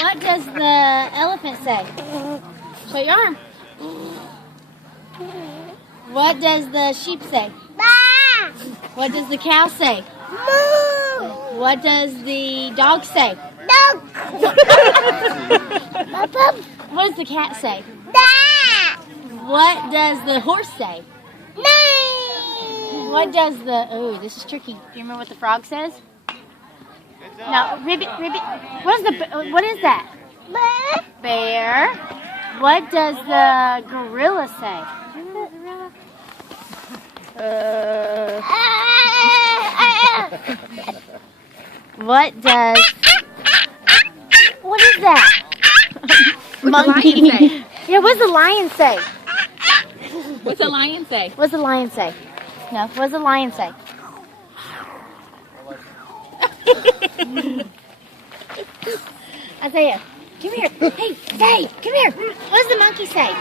What does the elephant say? Show your arm. What does the sheep say? What does the cow say? What does the dog say? What does the cat say? What does the horse say? What does the... Oh, this is tricky. Do you remember what the frog says? No, ribbit. What is that? Bear. What does the gorilla say? What does... What is that? Monkey. Yeah, what does the lion say? What's a lion say? What's the lion say? No, what does the lion say? Isaiah, come here. Hey, come here. What does the monkey say?